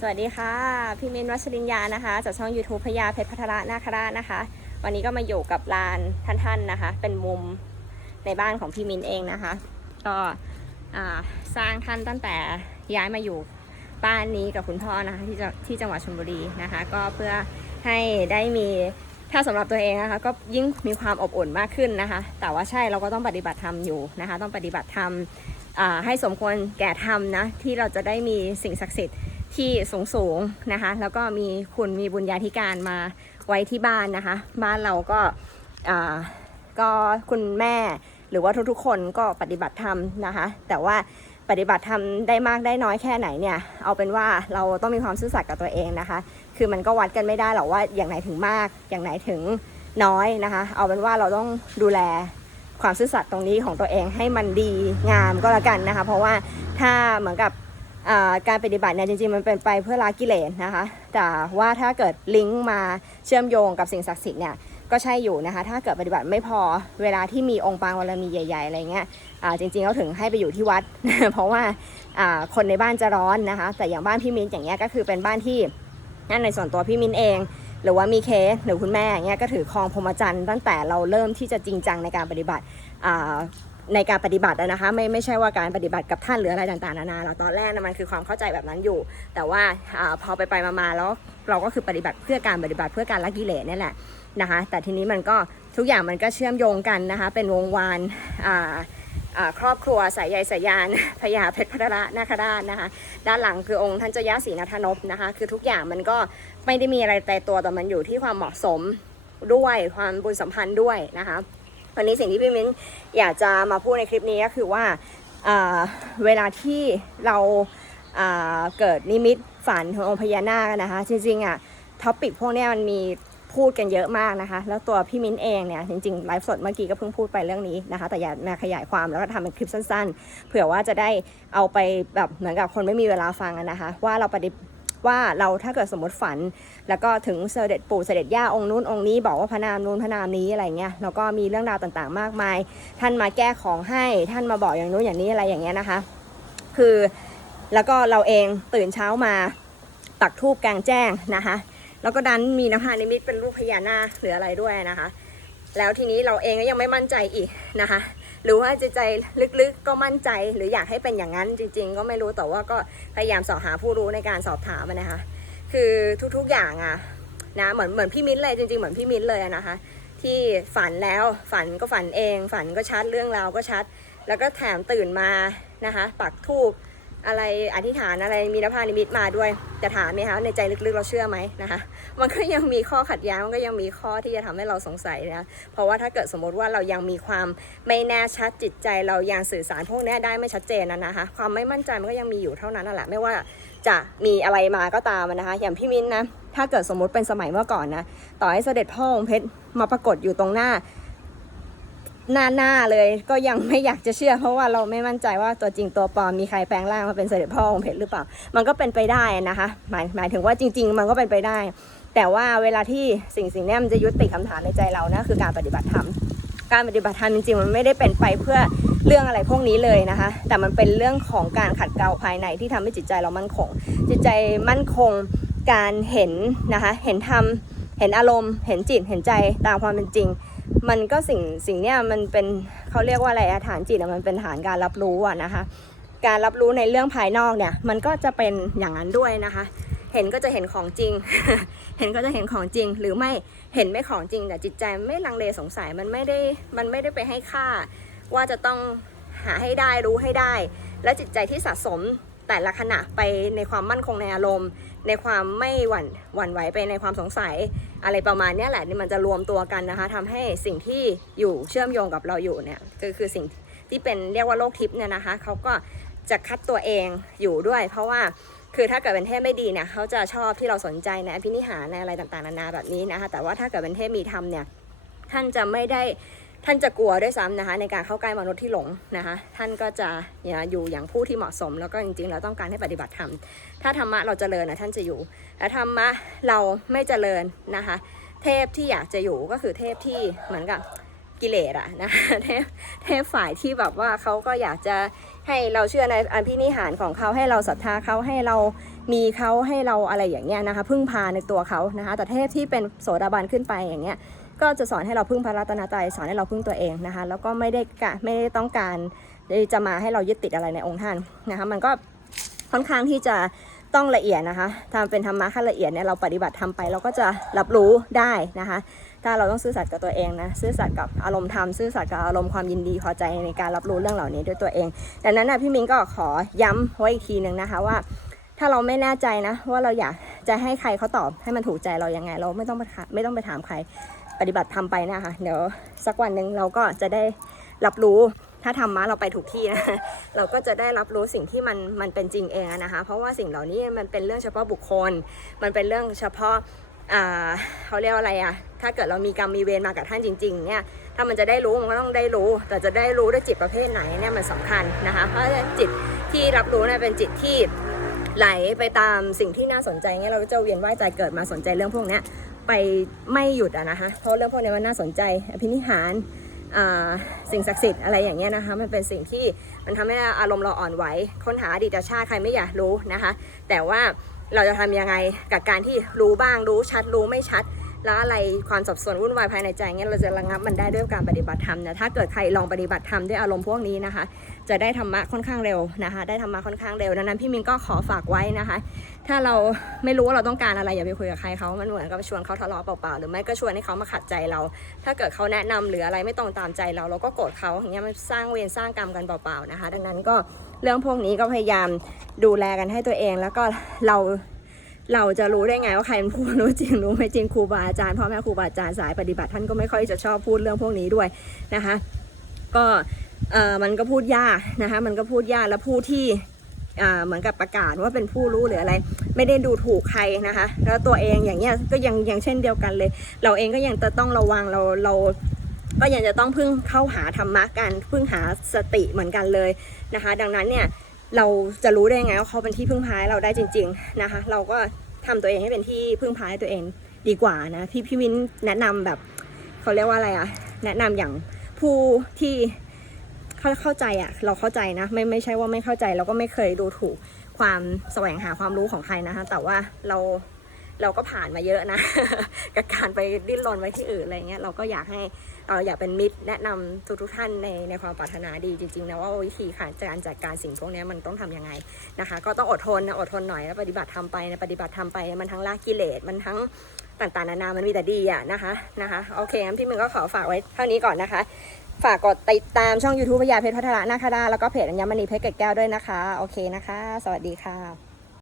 สวัสดีค่ะ พี่มินวัชรินยานะคะ จากช่อง YouTube พญาเพชรพัทระนาคราชนะคะ วันนี้ก็มาอยู่กับลานท่านๆนะคะ เป็นมุมในบ้านของพี่มินเองนะคะ ก็สร้างท่านตั้งแต่ย้ายมาอยู่บ้านนี้กับคุณพ่อนะคะที่จะที่จังหวัดชลบุรีนะคะ ก็เพื่อให้ได้มีถ้าสำหรับตัวเองนะคะก็ยิ่งมีความอบอุ่นมากขึ้นนะคะ แต่ว่าใช่เราก็ต้องปฏิบัติธรรมอยู่นะคะ ต้องปฏิบัติธรรม ให้สมควรแก่ธรรมนะที่เราจะได้มีสิ่งศักดิ์สิทธิ์ที่สูงสูงนะคะแล้วก็มีคุณมีบุญญาธิการมาไว้ที่บ้านนะคะ บ้านเราก็ก็คุณแม่หรือว่าทุกๆ คนก็ปฏิบัติธรรมนะคะ แต่ว่าปฏิบัติธรรมได้มากได้น้อยแค่ไหนเนี่ย เอาเป็นว่าเราต้องมีความซื่อสัตย์กับตัวเองนะคะ คือมันก็วัดกันไม่ได้หรอกว่าอย่างไหนถึงมาก อย่างไหนถึงน้อยนะคะ เอาเป็นว่าเราต้องดูแล ความซื่อสัตย์ตรงนี้ของตัวเองให้มันดีงามก็แล้วกันนะคะ เพราะว่าถ้าเหมือนกับการปฏิบัติเนี่ยจริงๆมันเป็นไปเพื่อละกิเลสนะคะ แต่ว่าถ้าเกิดลิงก์มาเชื่อมโยงกับสิ่งศักดิ์สิทธิ์เนี่ยก็ใช่อยู่นะคะ ถ้าเกิดปฏิบัติไม่พอเวลาที่มีองค์ปางบารมีใหญ่ ๆอะไรเงี้ยจริงๆเขาถึงให้ไปอยู่ที่วัด เพราะว่าคนในบ้านจะร้อนนะคะ แต่อย่างบ้านพี่มินอย่างเงี้ยก็คือเป็นบ้านที่นั่นในส่วนตัวพี่มินเอง หรือว่ามีเคสหรือคุณแม่เงี้ยก็ถือครองพรหมจรรย์ตั้งแต่เราเริ่มที่จะจริงจังในการปฏิบัติในการปฏิบัตินะคะไม่ไม่ใช่ว่าการปฏิบัติกับท่านหรืออะไรต่างๆนานาเราตอนแรกนะมันคือความเข้าใจแบบนั้นอยู่ แต่ว่าอพอไปไปมาๆแล้วเราก็คือปฏิบัติเพื่อการปฏิบัติเพื่อการละกิเลสนี่แหละนะคะแต่ทีนี้มันก็ทุกอย่างมันก็เชื่อมโยงกันนะคะเป็นวงวานอ่า ครอบครัวสายใยสายยานพญาเพชรพัทระนาคราชนะคะ ด้านหลังคือองค์ท่านเจ้าย่าศรีนัทนพนะคะ คือทุกอย่างมันก็ไม่ได้มีอะไรตายตัวแต่มันอยู่ที่ความเหมาะสมด้วยความบุญสัมพันธ์ด้วยนะคะวันนี้สิ่งที่พี่มิ้นอยากจะมาพูดในคลิปนี้ก็คือว่าเวลาที่เราเกิดนิมิตฝันขององค์พญานาคอะนะคะ จริงๆอะท็อปิกพวกนี้มันมี พูดกันเยอะมากนะคะ แล้วตัวพี่มิ้นเองเนี่ยจริงๆไลฟ์สดเมื่อกี้ก็เพิ่งพูดไปเรื่องนี้นะคะ แต่อยากมาขยายความแล้วก็ทำเป็นคลิปสั้น ๆ เผื่อว่าจะได้เอาไปแบบเหมือนกับคนไม่มีเวลาฟังนะคะ ว่าเราปฏิว่าเราถ้าเกิดสมมติฝัน แล้วก็ถึงเสด็จปู่เสด็จย่าองค์นู้นองค์นี้บอกว่าพระนามนู้นพระนามนี้อะไรเงี้ยแล้วก็มีเรื่องราวต่างๆ มากมาย ท่านมาแก้ของให้ท่านมาบอกอย่างนู้นอย่างนี้อะไรอย่างเงี้ยนะคะ คือแล้วก็เราเองตื่นเช้ามาตักธูปกลางแจ้งนะคะ แล้วก็ดันมีนภานิมิตเป็นรูปพญานาคหรืออะไรด้วยนะคะ แล้วทีนี้เราเองก็ยังไม่มั่นใจอีกนะคะ หรือว่าใจใจลึกๆก็มั่นใจหรืออยากให้เป็นอย่างนั้นจริง ๆ ก็ไม่รู้แต่ว่าก็พยายามสอบหาผู้รู้ในการสอบถามนะคะ คือทุกๆอย่างอะนะเหมือนเหมือนพี่มิ้นเลยจริงๆเหมือนพี่มิ้นเลยนะคะ ที่ฝันแล้วฝันก็ฝันเอง ฝันก็ชัดเรื่องราวก็ชัด แล้วก็แถมตื่นมานะคะ ปักทูบ อะไรอธิษฐานอะไรมีนภานิมิตมาด้วยจะถามไหมคะในใจลึกๆเราเชื่อไหมนะคะมันก็ยังมีข้อขัดแย้งมันก็ยังมีข้อที่จะทำให้เราสงสัยนะเพราะว่าถ้าเกิดสมมติว่าเรายังมีความไม่แน่ชัดจิตใจ เรายังสื่อสารพวกนี้ได้ไม่ชัดเจนนะนะคะความไม่มั่นใจมันก็ยังมีอยู่เท่านั้นแหละไม่ว่าจะมีอะไรมาก็ตามนะคะ อย่างพี่มิ้นนะถ้าเกิดสมมติเป็นสมัยเมื่อก่อนนะต่อให้เสด็จพ่อองค์เพชรมาปรากฏอยู่ตรงหน้า หน้าหน้าเลยก็ยังไม่อยากจะเชื่อ เพราะว่าเราไม่มั่นใจว่าตัวจริงตัวปลอมมีใครแปลงร่างมาเป็นเสด็จพ่อองค์เพชรหรือเปล่า มันก็เป็นไปได้นะคะหมายหมายถึงว่าจริง ๆ มันก็เป็นไปได้ แต่ว่าเวลาที่สิ่งสิ่งนี้มันจะยุติคำถามในใจเรานะคือการปฏิบัติธรรมการปฏิบัติธรรมจริงๆมันไม่ได้เป็นไปเพื่อเรื่องอะไรพวกนี้เลยนะคะ แต่มันเป็นเรื่องของการขัดเกลาภายในที่ทำให้จิตใจเรามั่นคง จิตใจมั่นคงการเห็นนะคะเห็นธรรมเห็นอารมณ์ เห็นจิตเห็นใจตามความเป็นจริง มันก็สิ่งสิ่งเนี้ยมันเป็นเขาเรียกว่าอะไรฐานจิตอะมันเป็นฐานการรับรู้อะนะคะ การรับรู้ในเรื่องภายนอกเนี่ย มันก็จะเป็นอย่างนั้นด้วยนะคะ เห็นก็จะเห็นของจริง เห็นก็จะเห็นของจริง หรือไม่เห็นไม่ของจริงแต่จิตใจไม่ลังเลสงสัยมันไม่ได้มันไม่ได้ไปให้ค่า ว่าจะต้องหาให้ได้รู้ให้ได้ และจิตใจที่สะสม แต่ละขณะไปในความมั่นคงในอารมณ์ ในความไม่หวั่นหวั่นไหวไปในความสงสัย อะไรประมาณนี้แหละนี่มันจะรวมตัวกันนะคะทำให้สิ่งที่อยู่เชื่อมโยงกับเราอยู่เนี่ยก็คือสิ่งที่เป็นเรียกว่าโลกทิพย์เนี่ยนะคะเขาก็จะคัดตัวเองอยู่ด้วย เพราะว่าคือถ้าเกิดเป็นเทพไม่ดีเนี่ยเขาจะชอบที่เราสนใจในอภินิหารในอะไรต่างๆนานาแบบนี้นะคะแต่ว่าถ้าเกิดเป็นเทพมีธรรมเนี่ยท่านจะไม่ได้ ท่านจะกลัวด้วยซ้ำนะคะ ในการเข้าใกล้มนุษย์ที่หลงนะคะ ท่านก็จะอยู่อย่างผู้ที่เหมาะสม แล้วก็จริงๆเราต้องการให้ปฏิบัติธรรมถ้าธรรมะเราจเจริญนะท่านจะอยู่แต่ธรรมะเราไม่จเจริญนะคะ เทพที่อยากจะอยู่ก็คือเทพที่เหมือนกับกิเลสอะนะคะเทพเทพฝ่ายที่แบบว่าเขาก็อยากจะให้เราเชื่อในอภินิหารของเขาให้เราศรัทธาเขาให้เรามีเขาให้เราอะไรอย่างเงี้ยนะคะ พึ่งพาในตัวเขานะคะ แต่เทพที่เป็นโสดาบันขึ้นไปอย่างเงี้ย ก็จะสอนให้เราพึ่งพระรัตนตรัยสอนให้เราพึ่งตัวเองนะคะ แล้วก็ไม่ได้กะไม่ได้ต้องการจะมาให้เรายึดติดอะไรในองค์ท่านนะคะ มันก็ค่อนข้างที่จะต้องละเอียดนะคะทำเป็นธรรมะขั้นละเอียดเนี่ยเราปฏิบัติทำไปเราก็จะรับรู้ได้นะคะ ถ้าเราต้องซื่อสัตย์กับตัวเองนะซื่อสัตย์กับอารมณ์ธรรมซื่อสัตย์กับอารมณ์ความยินดีพอใจในการรับรู้เรื่องเหล่านี้ด้วยตัวเองดังนั้นนะพี่มิงก็ขอย้ำไว้อีกทีหนึ่งนะคะว่า ถ้าเราไม่แน่ใจนะว่าเราอยากจะให้ใครเขาตอบให้มันถูกใจเรายังไง เราไม่ต้องไปถามไม่ต้องไปถามใคร ปฏิบัติทำไปนะคะเดี๋ยวสักวันหนึ่งเราก็จะได้รับรู้ถ้าธรรมะเราไปถูกที่นะเราก็จะได้รับรู้สิ่งที่มันมันเป็นจริงเองนะคะ เพราะว่าสิ่งเหล่านี้มันเป็นเรื่องเฉพาะบุคคล มันเป็นเรื่องเฉพาะเขาเรียกว่าอะไรอะถ้าเกิดเรามีกรรมมีเวรมากับท่านจริง ๆ เนี่ย ถ้ามันจะได้รู้มันก็ต้องได้รู้ แต่จะได้รู้ด้วยจิตประเภทไหนเนี่ยมันสำคัญนะคะ เพราะจิตที่รับรู้เนี่ยเป็นจิตที่ไหลไปตามสิ่งที่น่าสนใจเงี้ยเราก็จะเวียนว่ายใจเกิดมาสนใจเรื่องพวกนี้ ไปไม่หยุดอะนะคะเพราะเรื่องพวกนี้มันน่าสนใจอภินิหารสิ่งศักดิ์สิทธิ์อะไรอย่างเงี้ยนะคะมันเป็นสิ่งที่มันทำให้อารมณ์เราอ่อนไหวค้นหาอดีตชาติใครไม่อยากรู้นะคะ แต่ว่าเราจะทำยังไงกับการที่รู้บ้างรู้ชัดรู้ไม่ชัด ล้วอะไรความสับสนวุ่นวายภายในใจเงี้ยเราจะระงับมันได้ด้วยการปฏิบัติธรรมนะถ้าเกิดใครลองปฏิบัติธรรมด้วยอารมณ์พวกนี้นะคะ จะได้ธรรมะค่อนข้างเร็วนะคะ ได้ธรรมะค่อนข้างเร็วดังนั้นพี่มินก็ขอฝากไว้นะคะ ถ้าเราไม่รู้ว่าเราต้องการอะไรอย่าไปคุยกับใครเขามันเหมือนกับชวนเขาทะเลาะเปล่าๆหรือไม่ก็ชวนให้เขามาขัดใจเรา ถ้าเกิดเขาแนะนำหรืออะไรไม่ตรงตามใจเราเราก็โกรธเขาอย่างเงี้ยมันสร้างเวรสร้างกรรมกันเปล่าๆนะคะ ดังนั้นก็เรื่องพวกนี้ก็พยายามดูแลกันให้ตัวเองแล้วก็เรา เราจะรู้ได้ไงว่าใครเป็นผู้รู้จริงรู้ไม่จริงครูบาอาจารย์พ่อแม่ครูบาอาจารย์สายปฏิบัติท่านก็ไม่ค่อยจะชอบพูดเรื่องพวกนี้ด้วยนะคะ ก็เออมันก็พูดยากนะคะมันก็พูดยากแล้วผู้ที่อ่าเหมือนกับประกาศว่าเป็นผู้รู้หรืออะไร ไม่ได้ดูถูกใครนะคะ แล้วตัวเองอย่างเงี้ยก็ยังยังเช่นเดียวกันเลย เราเองก็ยังจะต้องระวังเราเราก็ยังจะต้องพึ่งเข้าหาธรรมะกันพึ่งหาสติเหมือนกันเลยนะคะ ดังนั้นเนี่ย เราจะรู้ได้ไงว่าเขาเป็นที่พึ่งพายเราได้จริง ๆนะคะ เราก็ทำตัวเองให้เป็นที่พึ่งพายตัวเองดีกว่านะพี่พี่วินแนะนำแบบเขาเรียกว่าอะไรอะแนะนำอย่างผู้ที่เขาเข้าใจอะเราเข้าใจนะ ไม่ไม่ใช่ว่าไม่เข้าใจเราก็ไม่เคยดูถูกความแสวงหาความรู้ของใครนะคะแต่ว่าเรา เราก็ผ่านมาเยอะนะ กับการไปดิ้นรนไว้ที่อื่นอะไรเงี้ยเราก็อยากให้เอออยากเป็นมิตรแนะนำทุกทุกท่านในในความปรารถนาดีจริงๆนะว่าวิธีการจัดการสิ่งพวกนี้มันต้องทำยังไงนะคะ ก็ต้องอดทนนะอดทนหน่อยแล้วปฏิบัติทำไปนะปฏิบัติทำไปมันทั้งละกิเลสมันทั้งต่างๆนานา มันมีแต่ดีอะนะคะนะคะโอเคงั้นพี่มึงก็ขอฝากไว้เท่านี้ก่อนนะคะ ฝากกดติดตามช่อง YouTube พยาเพชรพัฒนานาคราแล้วก็เพจอัญมณีเพชรเกดแก้วด้วยนะคะ โอเคนะคะ สวัสดีค่ะ